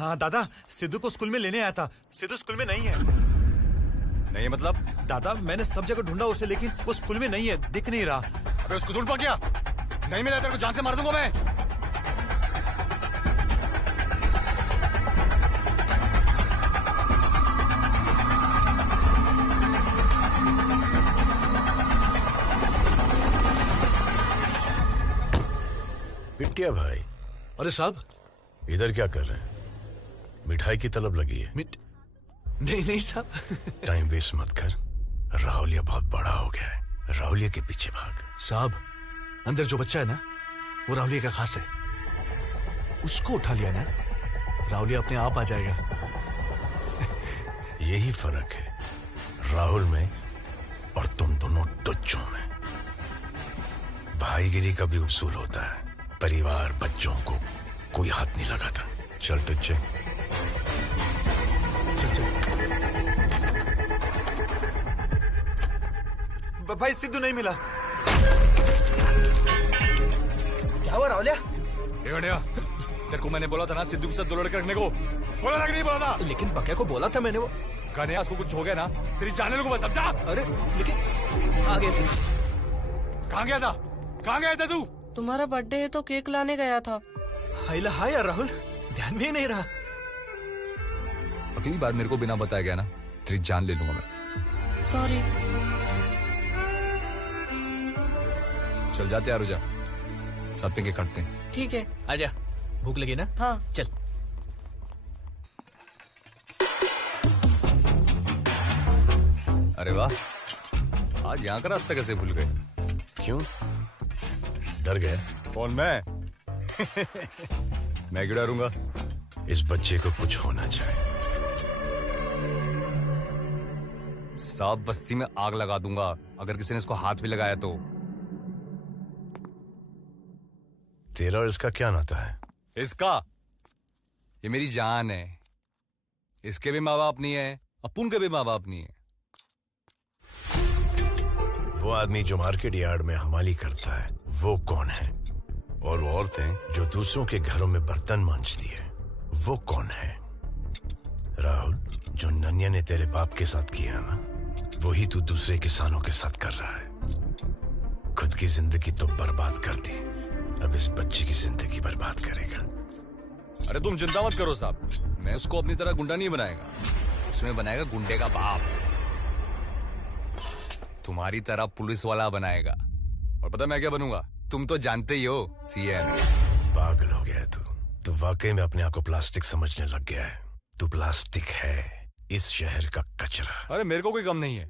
हाँ दादा, सिद्धू को स्कूल में लेने आया था। सिद्धू स्कूल में नहीं है। नहीं मतलब? दादा मैंने सब जगह ढूंढा उसे, लेकिन वो स्कूल में नहीं है, दिख नहीं रहा। अबे उसको ढूंढ पा क्या? नहीं मिला तेरे को जान से मार दूंगा मैं। पिटिया भाई। अरे साहब, इधर क्या कर रहे हैं? मिठाई की तलब लगी है? नहीं नहीं साहब। टाइम वेस्ट मत कर, राहुलिया बहुत बड़ा हो गया है, राहुलिया के पीछे भाग। साहब, अंदर जो बच्चा है ना, वो राहुलिया का खास है। उसको उठा लिया ना, राहुलिया अपने आप आ जाएगा। यही फर्क है राहुल में और तुम दोनों टुच्चों में। भाईगिरी का भी उसूल होता है, परिवार बच्चों को कोई हाथ नहीं लगाता। चल टुच्चे, चल चल। भाई सिद्धू नहीं मिला। क्या हुआ राहुलिया? तेरे को मैंने बोला था ना सिद्धू के साथ 2 लड़के रखने को। बोला था कि नहीं बोला था? लेकिन बकिया को बोला था मैंने। वो कन्हैया उसको कुछ हो गया ना, तेरी जाने लोगों को समझा। अरे लेकिन आगे से कहाँ गया था? कहाँ गया था तू? तुम्हारा बर्थडे है तो केक लाने गया था। हाइला हाय यार राहुल, ध्यान में ही नहीं रहा। अगली बार मेरे को बिना बताया गया ना, तेरी जान ले लूंगा मैं। सॉरी। चल जाते यार, जा साथ में केक काटते हैं। ठीक है। आजा, भूख लगी ना? हाँ चल। अरे वाह, आज यहाँ का रास्ता कैसे भूल गए? क्यों डर गए? कौन मैं? मैं क्यों डरूंगा? इस बच्चे को कुछ होना चाहिए। सब बस्ती में आग लगा दूंगा अगर किसी ने इसको हाथ भी लगाया तो। तेरा और इसका क्या नाता है? इसका, ये मेरी जान है। इसके भी माँ बाप नहीं है, अपुन के भी माँ बाप नहीं है। वो आदमी जो मार्केट यार्ड में हमाली करता है, वो कौन है? और वो औरतें जो दूसरों के घरों में बर्तन मांजती है, वो कौन है? राहुल, जो नन्या ने तेरे बाप के साथ किया ना, वही तू दूसरे किसानों के साथ कर रहा है। खुद की जिंदगी तो बर्बाद कर दी, अब इस बच्चे की जिंदगी बर्बाद करेगा। अरे तुम चिंता मत करो साहब, मैं उसको अपनी तरह गुंडा नहीं बनाएगा, उसमें बनाएगा गुंडे का बाप। तुम्हारी तरह पुलिस वाला बनाएगा। और पता मैं क्या बनूंगा? तुम तो जानते ही हो, सीएम। पागल हो गया है तू वाकई में अपने आप को प्लास्टिक समझने लग गया है। तू प्लास्टिक है, इस शहर का कचरा। अरे मेरे को कोई कम नहीं है।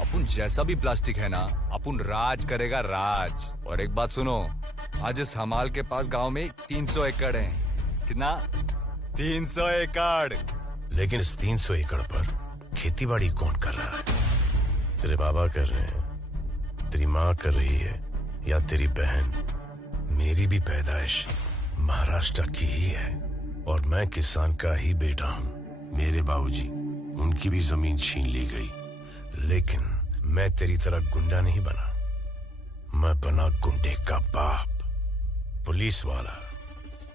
अपुन जैसा भी प्लास्टिक है ना, अपुन राज करेगा, राज। और एक बात सुनो, आज इस हमाल के पास गांव में 300 एकड़ है। कितना? 300 एकड़। लेकिन इस 300 एकड़ पर खेतीबाड़ी कौन कर रहा है? तेरे बाबा कर रहे हैं, तेरी माँ कर रही है, या तेरी बहन? मेरी भी पैदाइश महाराष्ट्र की ही है और मैं किसान का ही बेटा हूँ। मेरे बाबूजी, उनकी भी जमीन छीन ली गई, लेकिन मैं तेरी तरह गुंडा नहीं बना। मैं बना गुंडे का बाप, पुलिस वाला,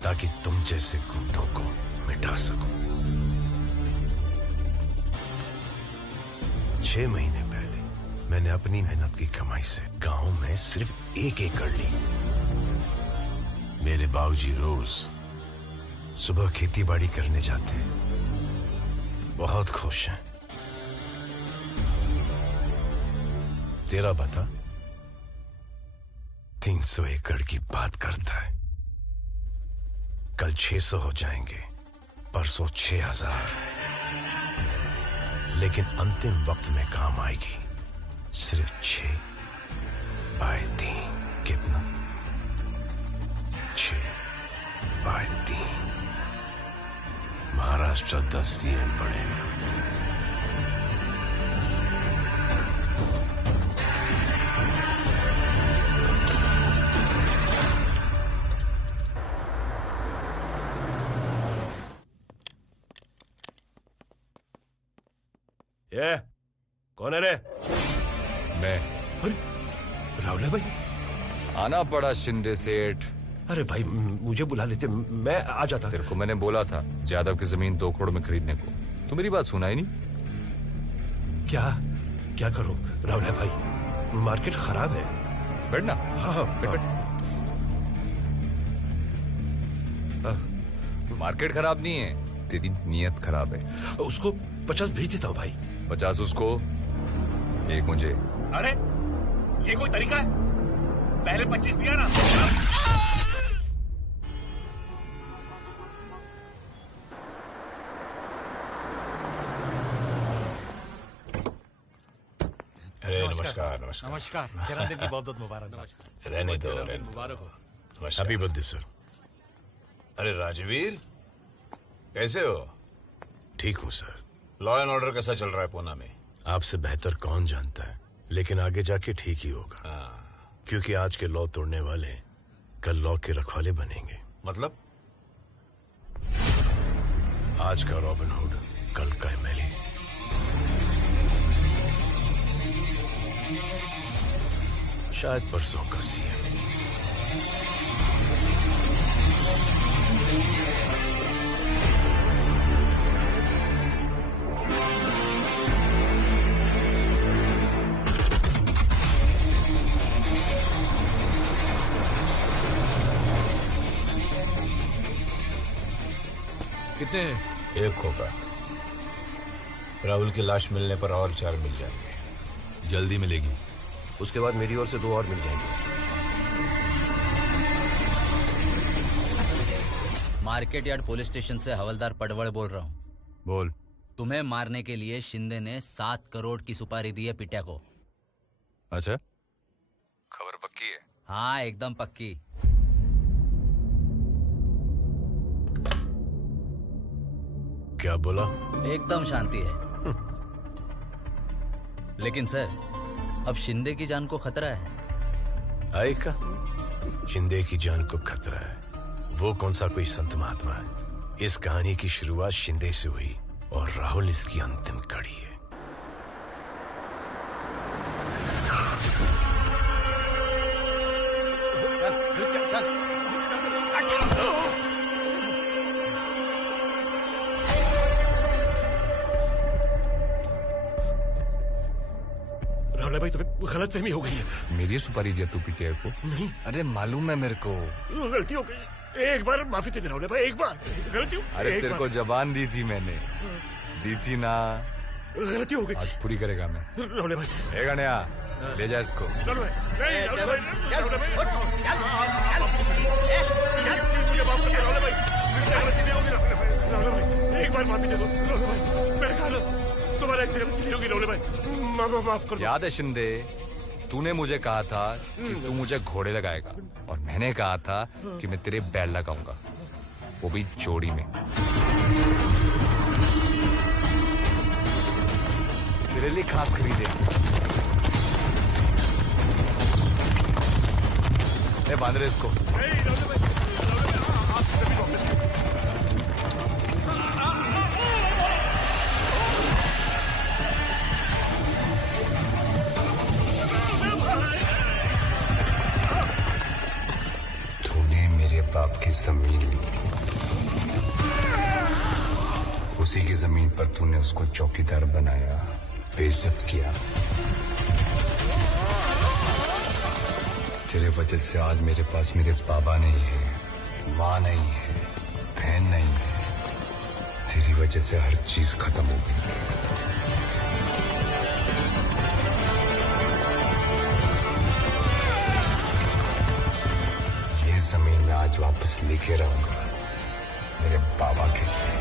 ताकि तुम जैसे गुंडों को मिटा सकूं। 6 महीने पहले मैंने अपनी मेहनत की कमाई से गांव में सिर्फ 1 एकड़ ली। मेरे बाबूजी रोज सुबह खेती बाड़ी करने जाते हैं, बहुत खुश हैं। तेरा बता 300 एकड़ की बात करता है। कल 600 हो जाएंगे, परसों 6000, लेकिन अंतिम वक्त में काम आएगी सिर्फ 6/3। कितना? 6/3। महाराष्ट्र 10 सीएम बढ़ेगा। ये कौन है रे? मैं। अरे राहुल भाई, आना पड़ा शिंदे सेठ, अरे भाई मुझे बुला लेते, मैं आ जाता। तेरे को मैंने बोला था जादव की जमीन 2 करोड़ में खरीदने को, तू मेरी बात सुना ही नहीं। क्या क्या करूं रावले भाई, मार्केट खराब है। बैठ ना। हाँ हाँ बैठ बैठ। मार्केट खराब नहीं है, तेरी नीयत खराब है। उसको 50 भेज देता हूँ भाई। 50 उसको, 1 मुझे। अरे ये कोई तरीका है? पहले 25 दिया ना। अरे नमस्कार नमस्कार नमस्कार, जन्मदिन की बहुत बहुत मुबारक। रहने दो, मुबारक हो। Happy birthday sir. अरे राजवीर, कैसे हो? ठीक हूँ सर। लॉ एंड ऑर्डर कैसा चल रहा है पूना में? आपसे बेहतर कौन जानता है, लेकिन आगे जाके ठीक ही होगा। क्योंकि आज के लॉ तोड़ने वाले कल लॉ के रखवाले बनेंगे। मतलब? आज का रॉबिन हुड कल का एमएलए। शायद परसों का सीएम। कितने? 1 होगा। राहुल की लाश मिलने पर और 4 मिल जाएंगे। जल्दी मिलेगी। उसके बाद मेरी ओर से 2 और मिल जाएंगे। मार्केट यार्ड पुलिस स्टेशन से हवलदार पडवड़ बोल रहा हूँ। बोल। तुम्हें मारने के लिए शिंदे ने 7 करोड़ की सुपारी दी है पिट्या को। अच्छा, खबर पक्की है? हाँ एकदम पक्की। क्या बोला? एकदम शांति है। लेकिन सर, अब शिंदे की जान को खतरा है। आए का शिंदे की जान को खतरा है? वो कौन सा कोई संत महात्मा है? इस कहानी की शुरुआत शिंदे से हुई और राहुल इसकी अंतिम कड़ी है। रावले भाई तुम्हें गलतफहमी हो गई है। मेरी सुपारी दिया तू पिटिया को? नहीं, अरे मालूम है मेरे को। गलती हो गई। एक बार माफी दे दे रावले भाई, एक बार। गलती हो। अरे तेरे को जबान दी थी मैंने, दी थी ना। गलती हो गई। आज पूरी करेगा मैं। रावले भाई, ए गणया, ले जा इसको। रावले भाई, नहीं रावले भाई, रावले भाई, मुझे माफ कर दो रावले भाई, मुझसे गलती नहीं होगी रावले भाई। रावले भाई, एक बार माफी दे दो रावले भाई, मैं कहा ना तुम्हारा ऐसे गलती नहीं होगी रावले भाई, माफ कर दो। याद है शिंदे, तूने मुझे कहा था कि तू मुझे घोड़े लगाएगा और मैंने कहा था कि मैं तेरे बैल लगाऊंगा, वो भी जोड़ी में। तेरे लिए खास खरीदे। ले बांध रहे इसको। नहीं रावले भाई, रावले भाई, आप सभी वापस। बाप की जमीन ली, उसी की जमीन पर तूने उसको चौकीदार बनाया, बेइज्जत किया। तेरे वजह से आज मेरे पास मेरे बाबा नहीं है, माँ नहीं है, बहन नहीं है। तेरी वजह से हर चीज खत्म हो गई। जमीन में आज वापस लेके रहूंगा मेरे बाबा के लिए।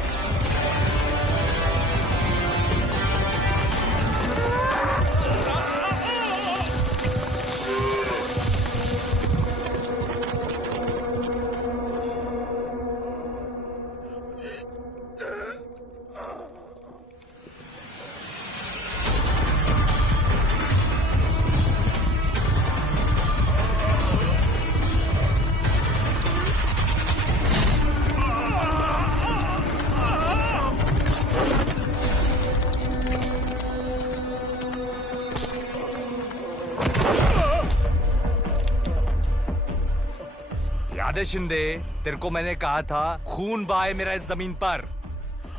याद है शिंदे, तेरे को मैंने कहा था खून बहाए मेरा इस जमीन पर,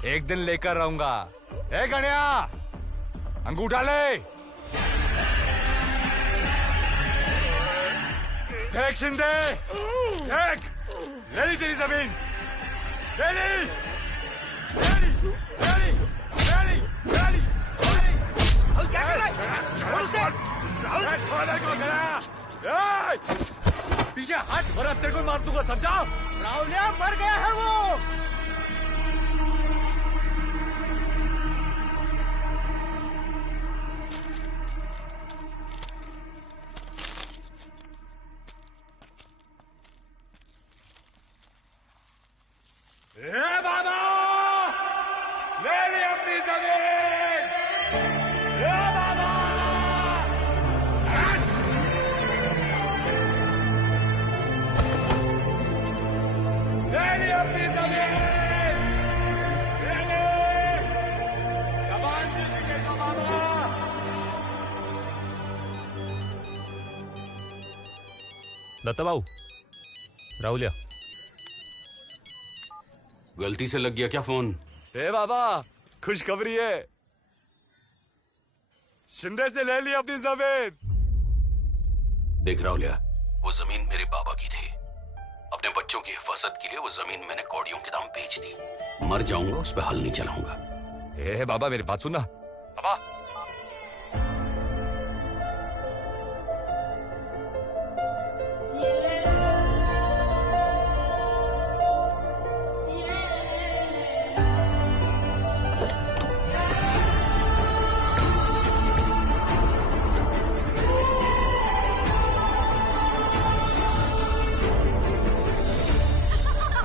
एक दिन लेकर रहूंगा। ए गणिया, अंगूठा ले। देख शिंदे, देख, ले ली तेरी जमीन, ले ली, ले ली, ले ली, ले ली, ले ली। राहुल क्या कर रहा है? छोड़ उसे। राहुल छोड़ने को गया। पीछे हट वरना तेरे को मार दूंगा, समझा? राहुल मर गया है वो। ए बाबा, ले ली अपनी जमीन। ए बाबा, ले ली अपनी जमीन। ले ली। जबान दीजिए तो बाबा। दत्ता भाऊ, राहुलिया, गलती से लग गया क्या फोन? ए बाबा, खुशखबरी है, शिंदे से ले ली अपनी जमीन। देख राहुलिया, वो जमीन मेरे बाबा की थी। अपने बच्चों की हिफाजत के लिए वो जमीन मैंने कौड़ियों के दाम बेच दी। मर जाऊंगा उस पर हल नहीं चलाऊंगा। ए बाबा, मेरी बात सुनना बाबा।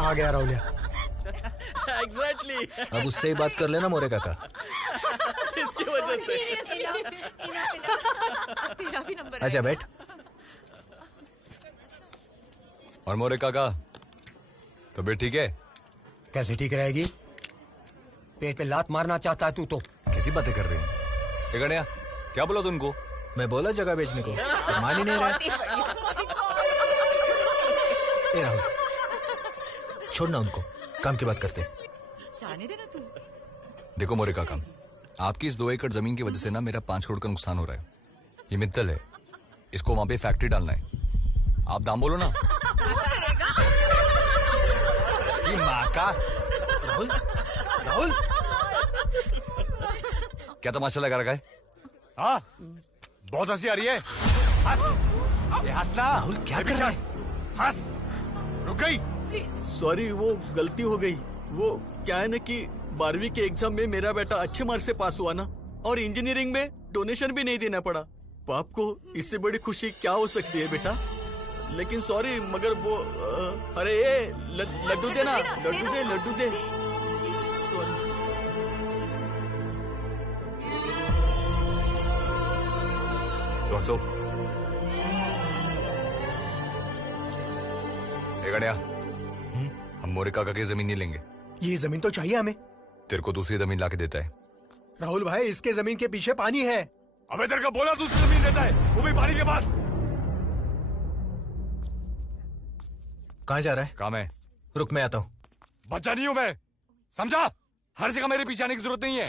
आ गया राहुलिया। एग्जैक्टली। अब उससे ही बात कर लेना मोरे काका। इसकी वजह से। अच्छा बैठ। और मोरे काका, तबीयत ठीक है? कैसे ठीक रहेगी? पेट पे लात मारना चाहता है तू तो। कैसी बातें कर रहे हैं? ए गणिया, क्या बोला तुमको? मैं बोला जगह बेचने को, मान ही नहीं रहा। ए राहुल, छोड़ना उनको, काम की बात करते। जाने देना तू। देखो मोरे काका, आपकी इस 2 एकड़ जमीन की वजह से ना मेरा 5 करोड़ का नुकसान हो रहा है। ये मित्तल है, इसको वहां पे फैक्ट्री डालना है। आप दाम बोलो ना। इसकी माँ का। राहुल, राहुल, क्या तमाशा लगा रखा है? हाँ, बहुत हंसी आ रही है। हंस, ये हंसना। राहुल क्या कर रहा है? हंस, रुक गई। सॉरी, वो गलती हो गई। वो क्या है ना कि 12वीं के एग्जाम में मेरा बेटा अच्छे मार्क्स से पास हुआ ना, और इंजीनियरिंग में डोनेशन भी नहीं देना पड़ा। बाप को इससे बड़ी खुशी क्या हो सकती है बेटा? लेकिन सॉरी, मगर वो अरे ये लड्डू दे ना, लड्डू दे, लड्डू दे। सॉरी। दोस्तों, गणिया, हम मोरे काका की जमीन नहीं लेंगे। ये जमीन तो चाहिए हमें। तेरे को दूसरी जमीन लाके देता है। राहुल भाई, इसके जमीन के पीछे पानी है। अबे तेरे को बोला दूसरी जमीन देता है, वो भी पानी के पास। कहाँ जा रहा है? काम है। रुक, मैं आता हूँ। बच्चा नहीं हूं मैं, समझा? हर जगह मेरे पीछे आने की जरूरत नहीं है।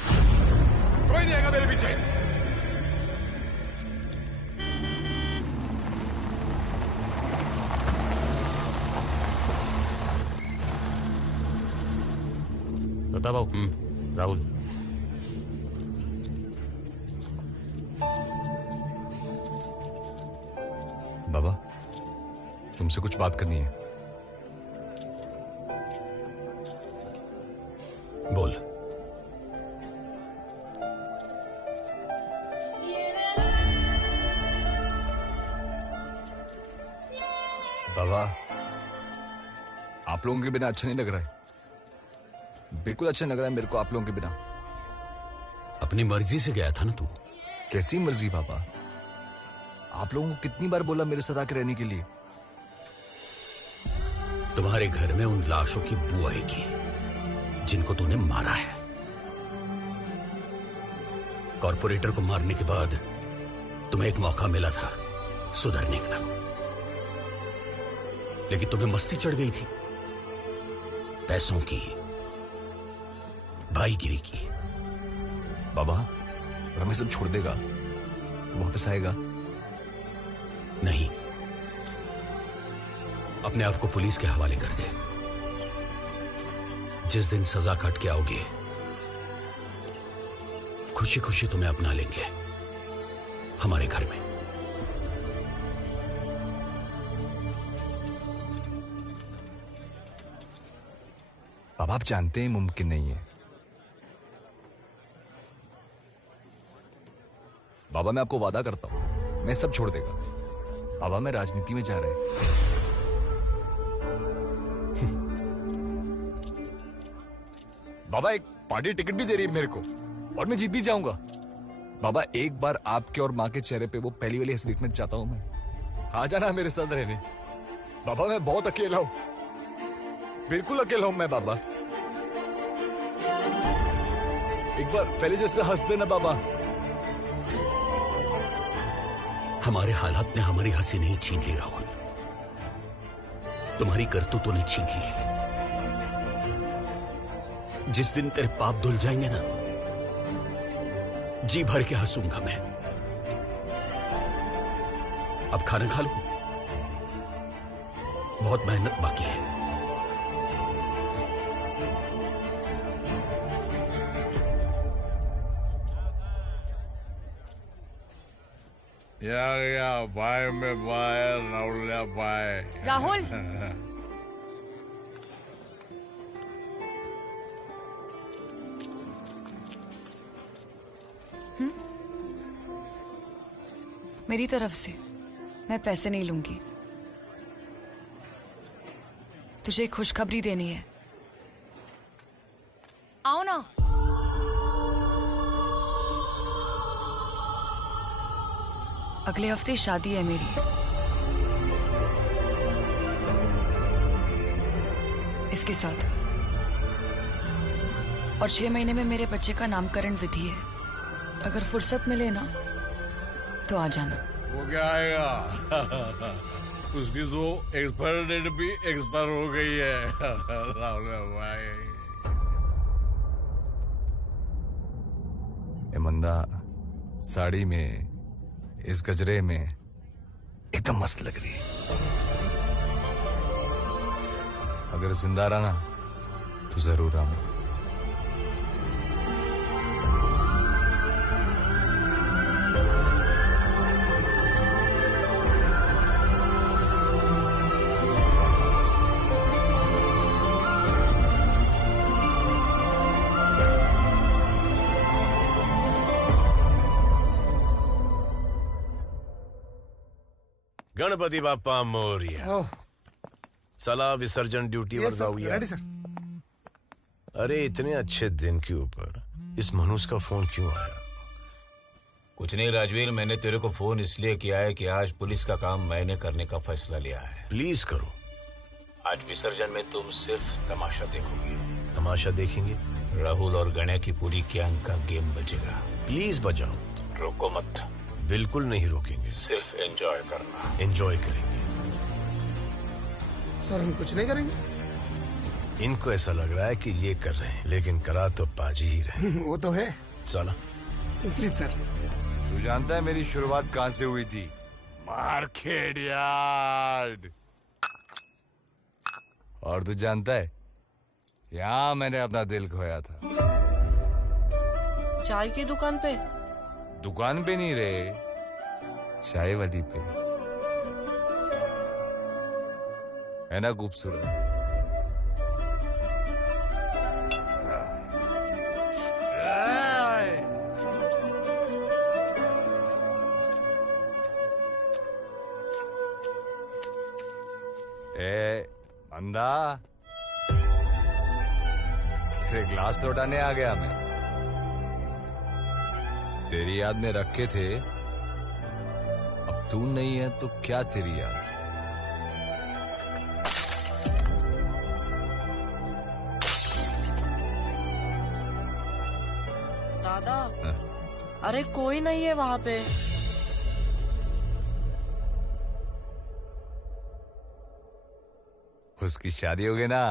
कोई नहीं आएगा मेरे पीछे। दत्ता भाऊ, राहुल, बाबा, तुमसे कुछ बात करनी है। बोल। बाबा, आप लोगों के बिना अच्छा नहीं लग रहा है। बिल्कुल अच्छा लग रहा है मेरे को आप लोगों के बिना। अपनी मर्जी से गया था ना तू। कैसी मर्जी बाबा? आप लोगों को कितनी बार बोला मेरे साथ आके रहने के लिए? तुम्हारे घर में उन लाशों की बू आएगी जिनको तूने मारा है। कॉर्पोरेटर को मारने के बाद तुम्हें एक मौका मिला था सुधरने का, लेकिन तुम्हें मस्ती चढ़ गई थी, पैसों की, भाईगिरी की। बाबा अगर हमें सब छोड़ देगा तो वापस आएगा? नहीं, अपने आप को पुलिस के हवाले कर दे। जिस दिन सजा काट के आओगे, खुशी खुशी तुम्हें अपना लेंगे हमारे घर में। बाबा आप जानते हैं मुमकिन नहीं है। बाबा मैं आपको वादा करता हूं मैं सब छोड़ देगा। बाबा मैं राजनीति में जा रहा है। बाबा एक पार्टी टिकट भी दे रही है मेरे को और मैं जीत भी जाऊंगा। बाबा एक बार आपके और माँ के चेहरे पे वो पहली वाली हंसी देखना चाहता हूं मैं। आ जाना मेरे साथ रहने। बाबा मैं बहुत अकेला हूं, बिल्कुल अकेला हूं मैं बाबा। एक बार पहले जैसे हंस देना बाबा। हमारे हालात ने हमारी हंसी नहीं छीन ली राहुल, तुम्हारी करतूतों ने छीन ली है। जिस दिन तेरे पाप धुल जाएंगे ना, जी भर के हंसूंगा मैं। अब खाना खा लो, बहुत मेहनत बाकी है। या बाय में बाय, राहुल बाय। राहुल मेरी तरफ से मैं पैसे नहीं लूंगी। तुझे एक खुशखबरी देनी है, आओ ना। अगले हफ्ते शादी है मेरी। इसके साथ और 6 महीने में मेरे बच्चे का नामकरण विधि है। अगर फुर्सत मिले ना तो आ जाना। वो क्या आएगा? उसकी तो एक्सपायर डेट भी एक्सपायर हो गई है। राहुल भाई मंदा साड़ी में इस गजरे में एकदम मस्त लग रही है। अगर जिंदा रहा ना तो जरूर आऊंगा। गणपति बाप्पा मोरिया। चला विसर्जन ड्यूटी पर जाऊया। अरे इतने अच्छे दिन के ऊपर इस मनुष्य का फोन क्यों आया? कुछ नहीं राजवीर, मैंने तेरे को फोन इसलिए किया है कि आज पुलिस का काम मैंने करने का फैसला लिया है। प्लीज करो। आज विसर्जन में तुम सिर्फ तमाशा देखोगे। तमाशा देखेंगे? राहुल और गणे की पूरी गैंग का गेम बजेगा। प्लीज बजाओ। रोको मत। बिल्कुल नहीं रोकेंगे। सिर्फ एंजॉय करना। एंजॉय करेंगे। सर हम कुछ नहीं करेंगे। इनको ऐसा लग रहा है कि ये कर रहे हैं, लेकिन करा तो पाजी ही रहे। वो तो है। चला प्लीज सर। तू जानता है मेरी शुरुआत कहां से हुई थी? Market yard. और तू जानता है यहां मैंने अपना दिल खोया था। चाय की दुकान पे? दुकान पे नहीं रे, चाय वाली पे। है ना खूबसूरत? ए मंदा, तेरे ग्लास लौटाने आ गया मैं। तेरी याद में रखे थे, अब तू नहीं है तो क्या तेरी याद? दादा अरे कोई नहीं है वहां पे। उसकी शादी हो गई ना।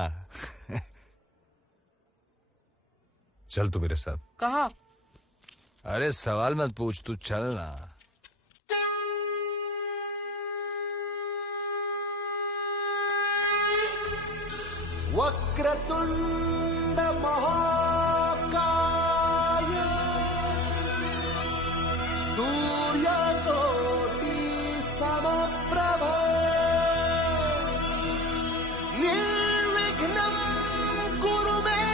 चल तू मेरे साथ। कहाँ? अरे सवाल मत पूछ, तू चल ना। वक्रतुंड महाकाय सूर्यकोटि समप्रभ निर्विघ्नं कुरु मे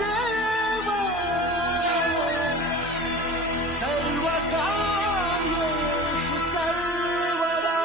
देव सर्वकार्येषु सर्वदा।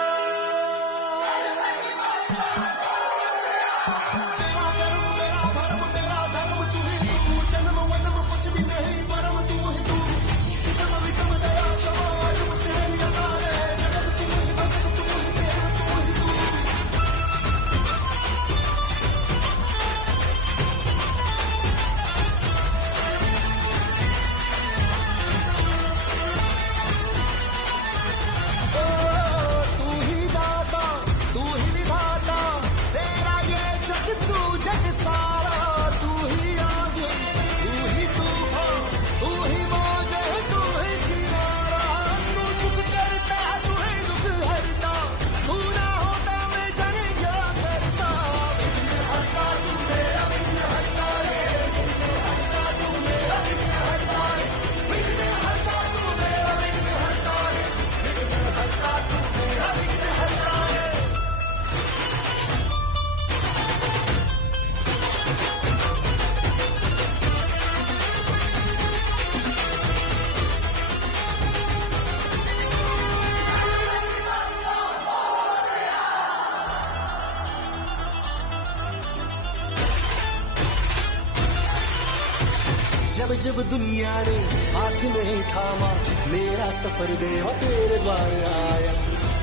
जब जब दुनिया ने हाथ नहीं थामा, मेरा सफर देवा तेरे द्वार आया।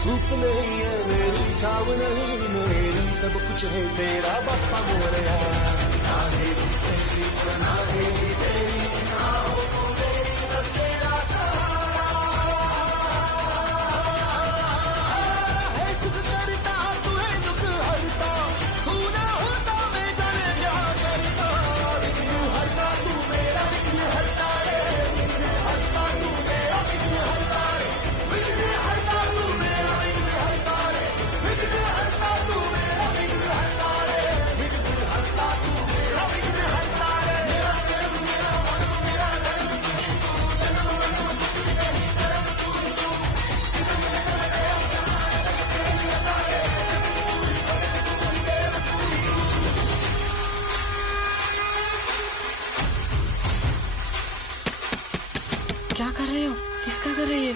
धूप नहीं है मेरी, छाव नहीं मेरी, सब कुछ है तेरा बापा मोरया। ना तेरी तेरी ना तेरी तेरी ना हो तू मेरी, बस तेरा सहारा है। सुख करता तू है दुख हरता, तू ना होता मैं जाने क्या करता। विघ्न हरता तू मेरा, विघ्न हरता रे, विघ्न हरता तू मेरा, विघ्न हरता रे, विघ्न हरता तू मेरा, विघ्न हरता रे, विघ्न हरता तू मेरा, विघ्न हरता रे, विघ्न हरता तू मेरा, विघ्न हरता रे। मेरा कर्म मेरा मन मेरा धर्म तू ही तू, जन्म मरण कुछ भी नहीं कर्म तू ही तू। सितम लगन गया समाज तक तेरी अदा है, जब तू ही भगत तू ही देव तू ही तू। क्या कर रहे हो? किसका कर रही है?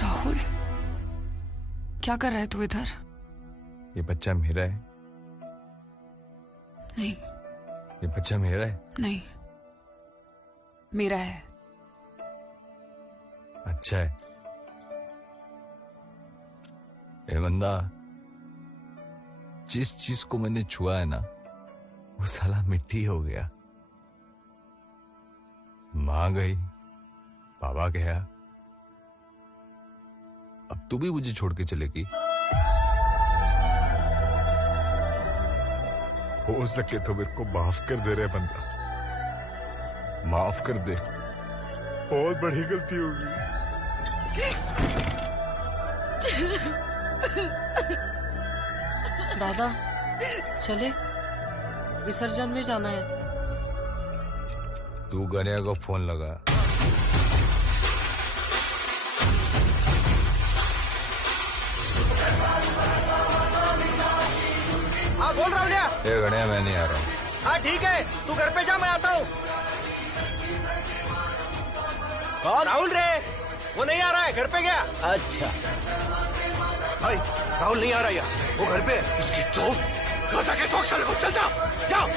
राहुल, क्या कर रहा है तू इधर? ये बच्चा मेरा है। नहीं, ये बच्चा मेरा है। नहीं, मेरा है। अच्छा है। ए बंदा, जिस चीज को मैंने छुआ है ना, वो साला मिट्टी हो गया। माँ गई, बाबा गया, अब तू भी मुझे छोड़ के चलेगी? हो सके तो मेरे को माफ कर दे रे बंदा, माफ कर दे, बहुत बड़ी गलती होगी। दादा चले, विसर्जन में जाना है। तू गनिया को फोन लगा। हाँ बोल राहुलिया। ए गनिया, मैं नहीं आ रहा हूँ। हाँ ठीक है, तू घर पे जा, मैं आता हूँ। कौन? राहुल रे, वो नहीं आ रहा है, घर पे गया। अच्छा भाई, राहुल नहीं आ रहा यार, वो घर पे है। इसकी तो घर जाके ठोक साले को। चल जा, जाओ,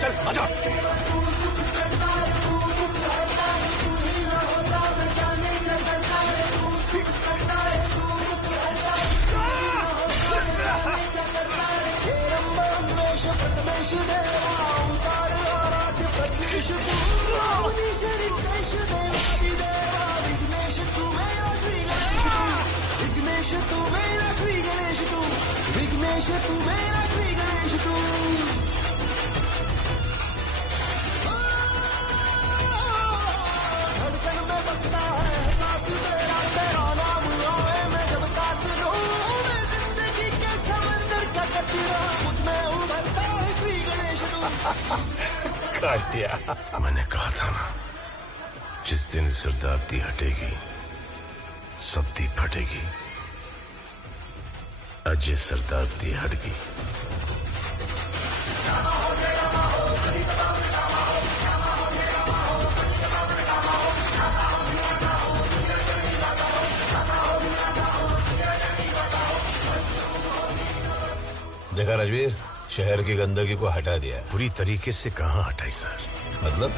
चल आजा। हे रंबा रमेश गणेश तू मेरा श्री गणेश तू धड़कन में बसता है सांस तेरा तेरा नाम आए मैं जब सांस लूं मैं जिंदगी के समंदर का कतरा मुझ में उभरता है श्री गणेश तू मैंने कहा था ना, जिस दिन सरदारती हटेगी सबदी फटेगी। आज ये सरदारती हट गई। देखा राजवीर, शहर की गंदगी को हटा दिया। पूरी तरीके से कहाँ हटाई सर? मतलब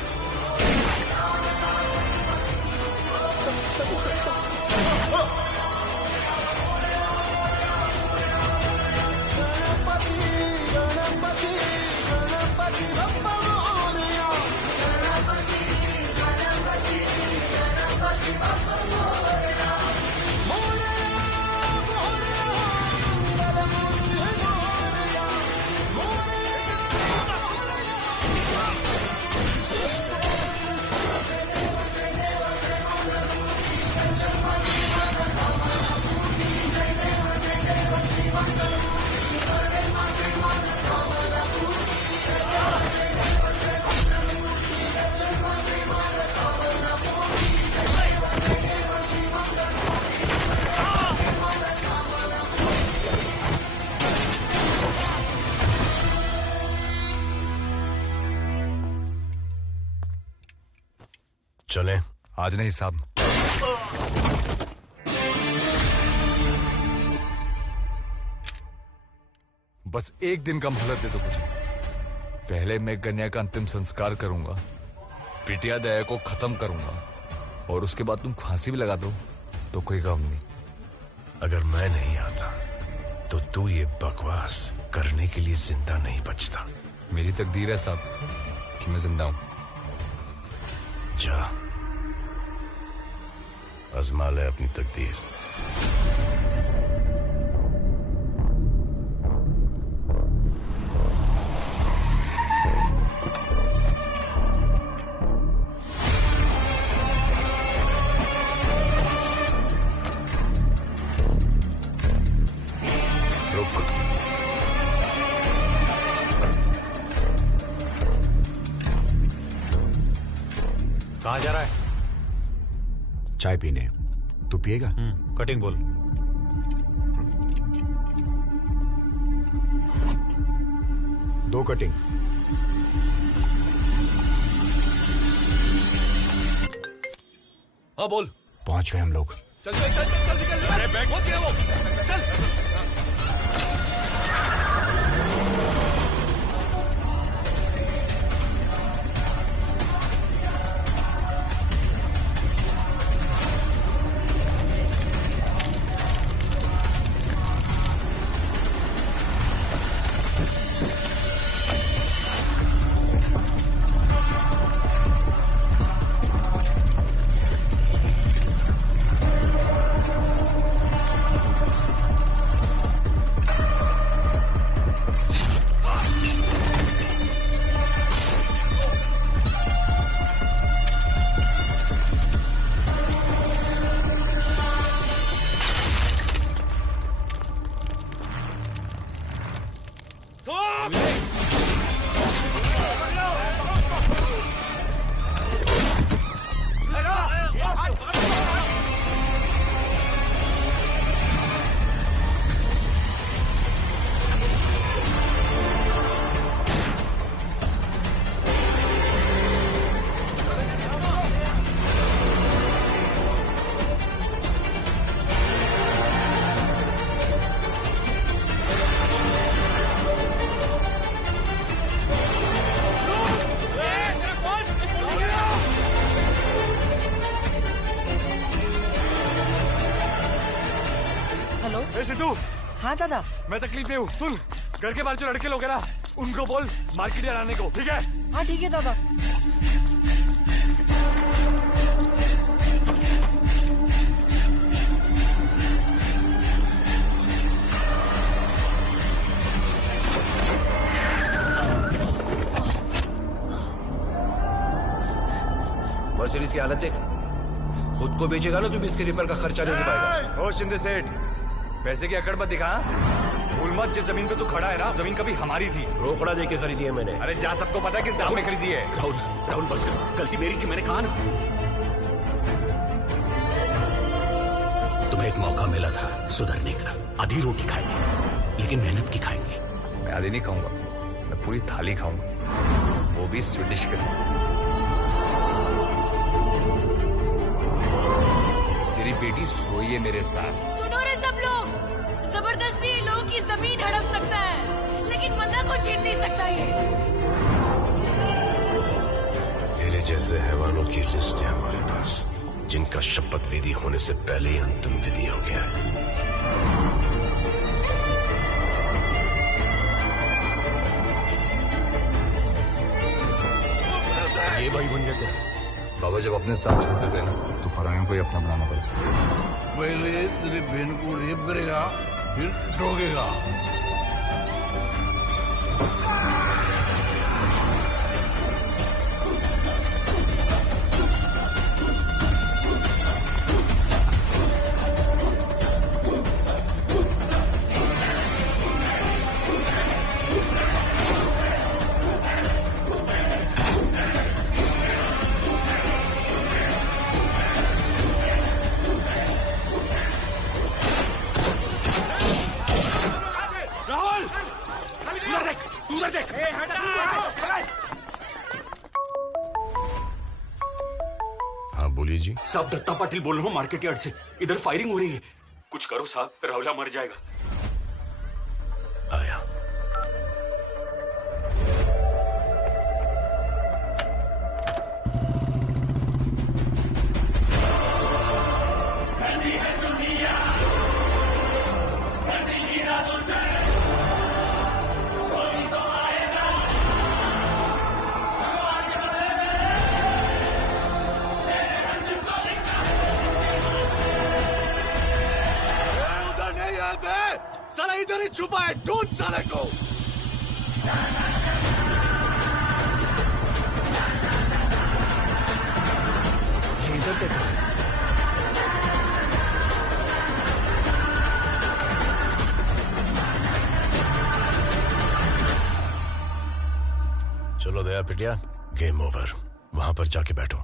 चलें? आज नहीं साहब। बस एक दिन का मोहलत दे दो मुझे। पहले मैं कन्या का अंतिम संस्कार करूंगा, पिटिया दया को खत्म करूंगा, और उसके बाद तुम फांसी भी लगा दो तो कोई गम नहीं। अगर मैं नहीं आता तो तू ये बकवास करने के लिए जिंदा नहीं बचता। मेरी तकदीर है साहब कि मैं जिंदा हूं। जा आजमा ले अपनी तकदीर। कहाँ जा रहा है? चाय पीने। तू पिएगा? कटिंग बोल। दो कटिंग। हाँ बोल। पहुंच गए हम लोग। चल चल चल चल चल। अरे बैग बहुत गिरा वो। चल। सिद्धू। हाँ दादा। मैं तकलीफ में हूँ। सुन, घर के बाहर जो लड़के लोग हैं ना, उनको बोल मार्केट आने को, ठीक है? हाँ ठीक है दादा। मर्सिडीज की हालत देख, खुद को बेचेगा ना तू भी इसके रिपेयर का खर्चा नहीं दे पाएगा। ओ शिंदे सेठ, पैसे की अकड़ मत दिखा। भूल मत, जिस जमीन पे तू खड़ा है ना, जमीन कभी हमारी थी। रोकड़ा देके खरीदी है मैंने। अरे जा, सबको पता है किस दाम में खरीदी है। राहुल राहुल बस कर, गलती मेरी थी, मैंने कहा ना। तुम्हें एक मौका मिला था सुधरने का। आधी रोटी खाएंगे लेकिन मेहनत की खाएंगे। मैं आधी नहीं खाऊंगा, मैं पूरी थाली खाऊंगा, वो भी स्वीडिश के साथ। तेरी बेटी सोई है मेरे साथ। सुनो रे सब लोग, जबरदस्ती लोगों की जमीन हड़प सकता है लेकिन मदा को छीन नहीं सकता ये। तेरे जैसे हैवानों की लिस्ट है हमारे पास, जिनका शपथ विधि होने से पहले ही अंतिम विधि हो गया है। ये भाई बन जाते हैं। बाबा जब अपने साथ छोड़ देते हैं ना, तो परायों को ही अपना बनाना पड़ता। पहले तेरी बहन को रेप करेगा, फिर ठोकेगा। हाँ बोलिए जी। साहब दत्ता पाटिल बोल रहा हूँ मार्केट यार्ड से। इधर फायरिंग हो रही है, कुछ करो साहब, राहुला मर जाएगा। आया। साला इधर ही छुपा है, ढूंढ साले को। ये इधर देखो। चलो दया पिटिया, गेम ओवर। वहां पर जाके बैठो।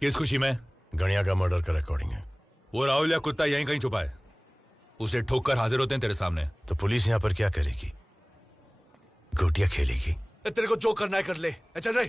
किस खुशी में? गणिया का मर्डर का रिकॉर्डिंग है। वो राहुल या कुत्ता यहीं कहीं छुपा है, उसे ठोक कर हाजिर होते हैं तेरे सामने। तो पुलिस यहाँ पर क्या करेगी? गोटियां खेलेगी। तेरे को जो करना है कर ले। चल रहे।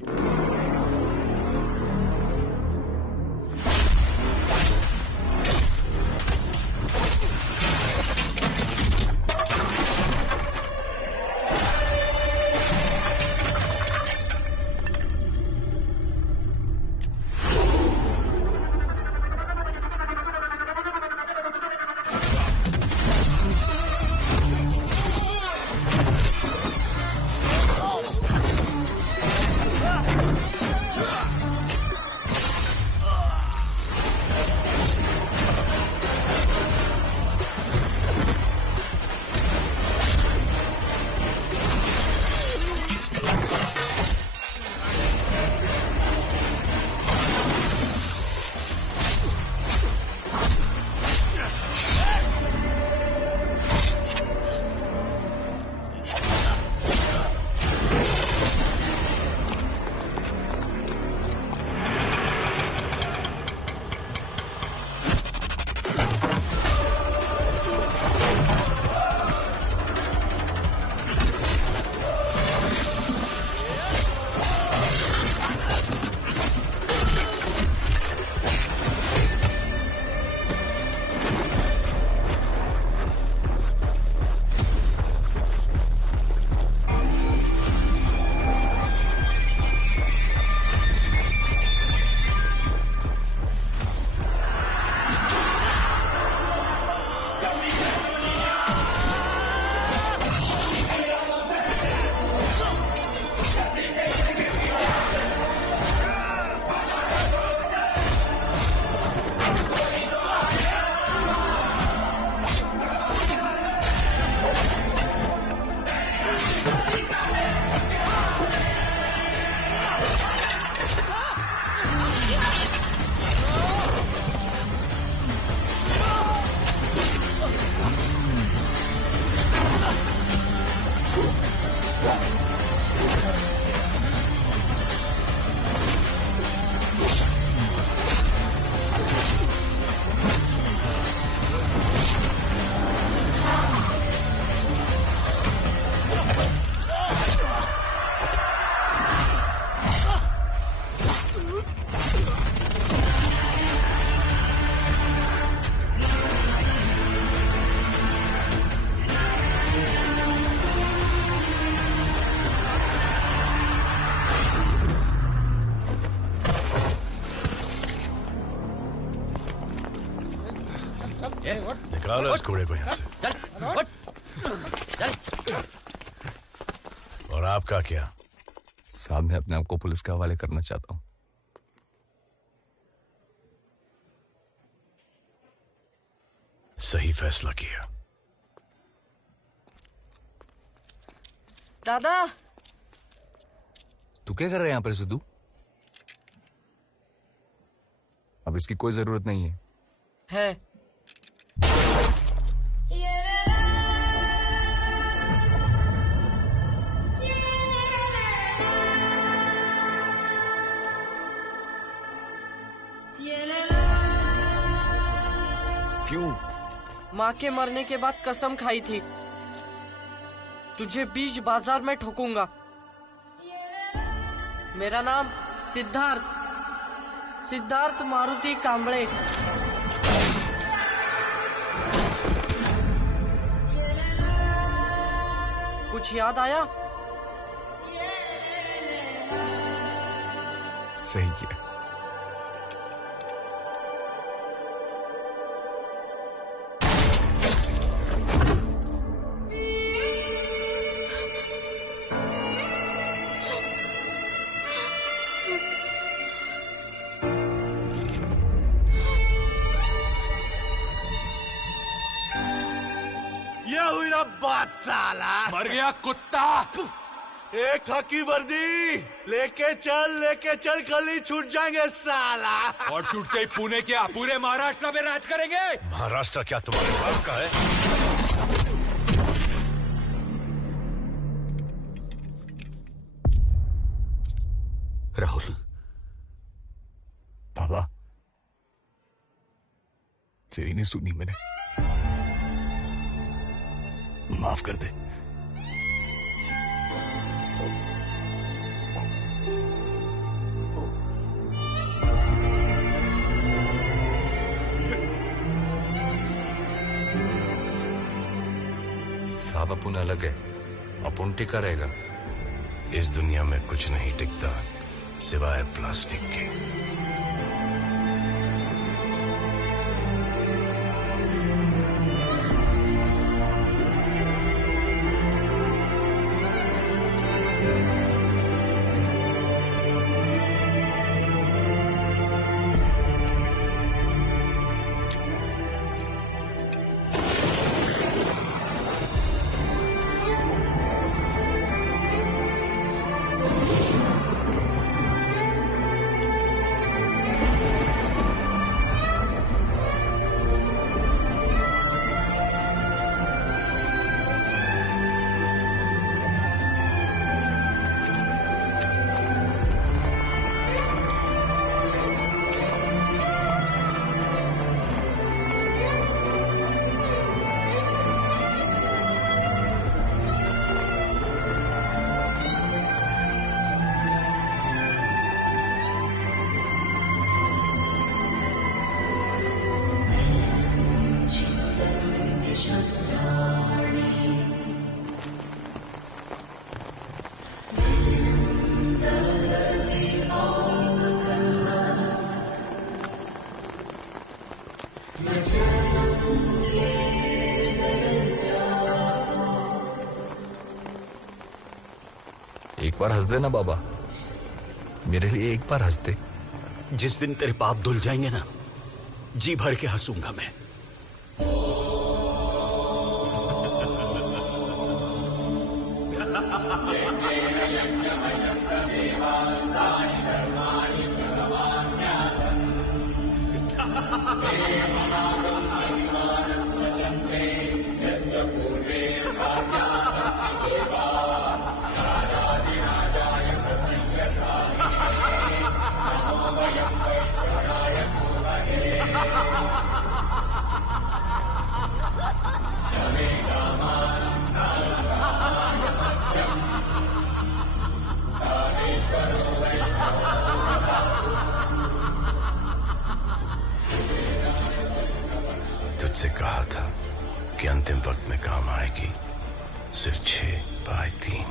निकालो इस कूड़े को यहाँ से। और आपका क्या? साहब मैं अपने आप को पुलिस के हवाले करना चाहता हूँ। सही फैसला किया। दादा तू क्या कर रहा है यहाँ पर सिद्धू? अब इसकी कोई जरूरत नहीं है। है क्यों? माँ के मरने के बाद कसम खाई थी तुझे बीच बाजार में ठोकूंगा। मेरा नाम सिद्धार्थ मारुति कांबळे। कुछ याद आया? सही है। बात साला मर गया कुत्ता। एक खाकी वर्दी लेके चल गली छूट जाएंगे साला। और छूटते ही पुणे क्या पूरे महाराष्ट्र में राज करेंगे। महाराष्ट्र क्या तुम्हारे बाप का है? राहुल बाबा तेरी नहीं सुनी मैंने, माफ कर दे। साहब अपन अलग है, अपन टिका रहेगा। इस दुनिया में कुछ नहीं टिकता सिवाय प्लास्टिक के। एक बार हंस देना बाबा, मेरे लिए एक बार हंस दे। जिस दिन तेरे पाप धुल जाएंगे ना, जी भर के हंसूंगा मैं। तुझसे कहा था कि अंतिम वक्त में काम आएगी, सिर्फ 6/3।